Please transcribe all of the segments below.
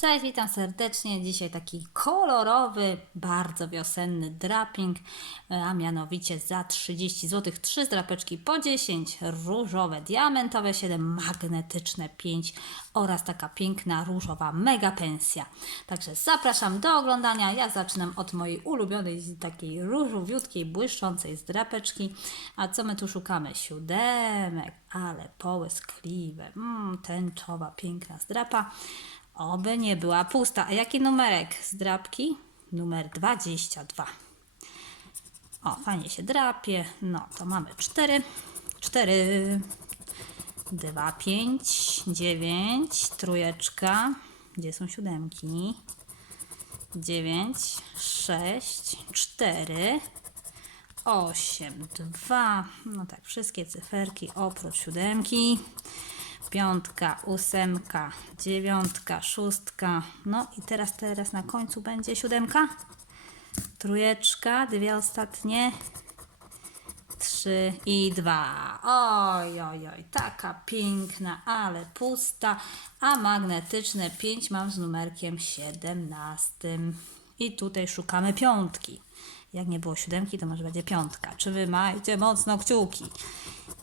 Cześć, witam serdecznie. Dzisiaj taki kolorowy, bardzo wiosenny draping, e, a mianowicie za 30 zł 3 drapeczki po 10, różowe, diamentowe 7, magnetyczne 5 oraz taka piękna różowa mega pensja. Także zapraszam do oglądania. Ja zaczynam od mojej ulubionej takiej różowiutkiej, błyszczącej zdrapeczki. A co my tu szukamy? Siódemek, ale połyskliwe, mm, tęczowa, piękna zdrapa. Oby nie była pusta. A jaki numerek zdrapki? Numer 22. O, fajnie się drapie. No, to mamy 4. 4, 2, 5, 9, trójeczka. Gdzie są siódemki? 9, 6, 4, 8, 2. No tak, wszystkie cyferki oprócz siódemki. Piątka, ósemka, dziewiątka, szóstka. No i teraz, teraz na końcu będzie siódemka. Trójeczka, dwie ostatnie. Trzy i dwa. Oj, oj, oj, taka piękna, ale pusta. A magnetyczne pięć mam z numerkiem 17. I tutaj szukamy piątki. Jak nie było siódemki, to może będzie piątka. Czy wy macie mocno kciuki?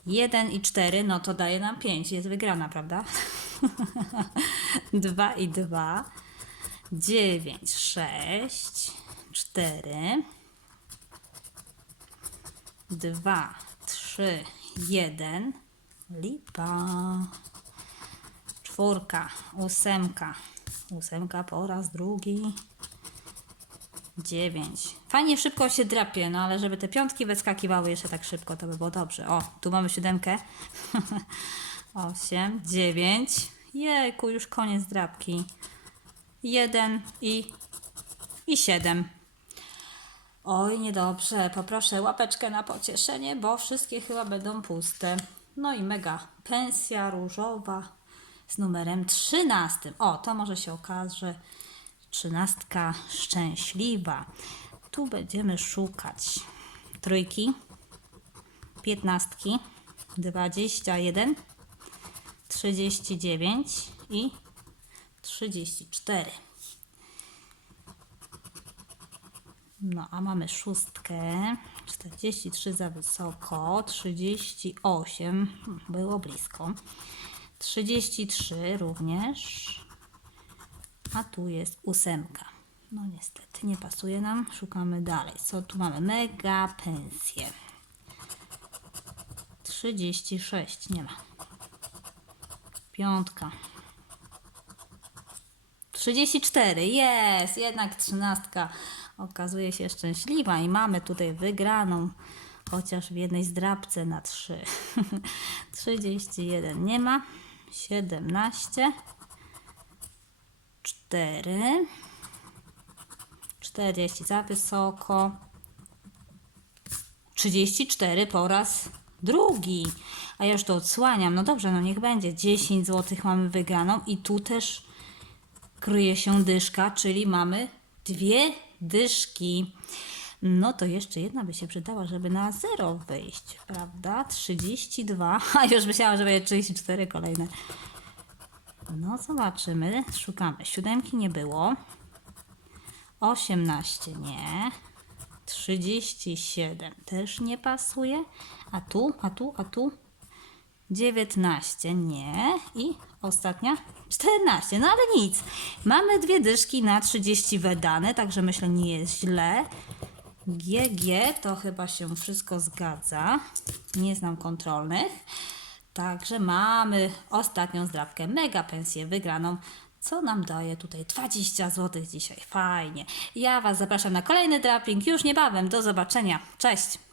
1 i 4, no to daje nam 5. Jest wygrana, prawda? 2 i 2. 9, 6, 4. 2, 3, 1. Lipa. Czwórka, ósemka. Ósemka po raz drugi. 9. Fajnie szybko się drapie, no ale żeby te piątki wyskakiwały jeszcze tak szybko, to by było dobrze. O, tu mamy siódemkę. 8, 9. Jejku, już koniec drapki. 1 i, i 7. Oj, niedobrze. Poproszę łapeczkę na pocieszenie, bo wszystkie chyba będą puste. No i mega pensja różowa z numerem 13. O, to może się okaże trzynastka szczęśliwa. Tu będziemy szukać trójki, piętnastki, dwadzieścia jeden, trzydzieści dziewięć i trzydzieści cztery. No, a mamy szóstkę, 43 za wysoko, 38, hmm, było blisko, 33 również, a tu jest ósemka. No niestety, nie pasuje nam. Szukamy dalej. Co tu mamy? Mega pensję. 36, nie ma. Piątka. 34, jest! Jednak trzynastka okazuje się szczęśliwa i mamy tutaj wygraną. Chociaż w jednej zdrabce na 3. 31 nie ma. 17. 4, 40 za wysoko, 34 po raz drugi. A ja już to odsłaniam. No dobrze, no niech będzie. 10 zł mamy wygraną i tu też kryje się dyszka, czyli mamy dwie dyszki. No to jeszcze jedna by się przydała, żeby na zero wyjść, prawda? 32, a już myślałam, że będzie 34 kolejne. No, zobaczymy. Szukamy. Siódemki nie było. 18 nie. 37 też nie pasuje. A tu, a tu, a tu. 19 nie. I ostatnia 14. No ale nic. Mamy dwie dyszki na 30 wydane, także myślę nie jest źle. GG to chyba się wszystko zgadza. Nie znam kontrolnych. Także mamy ostatnią zdrabkę, mega pensję wygraną, co nam daje tutaj 20 zł dzisiaj. Fajnie. Ja Was zapraszam na kolejny draping już niebawem. Do zobaczenia. Cześć!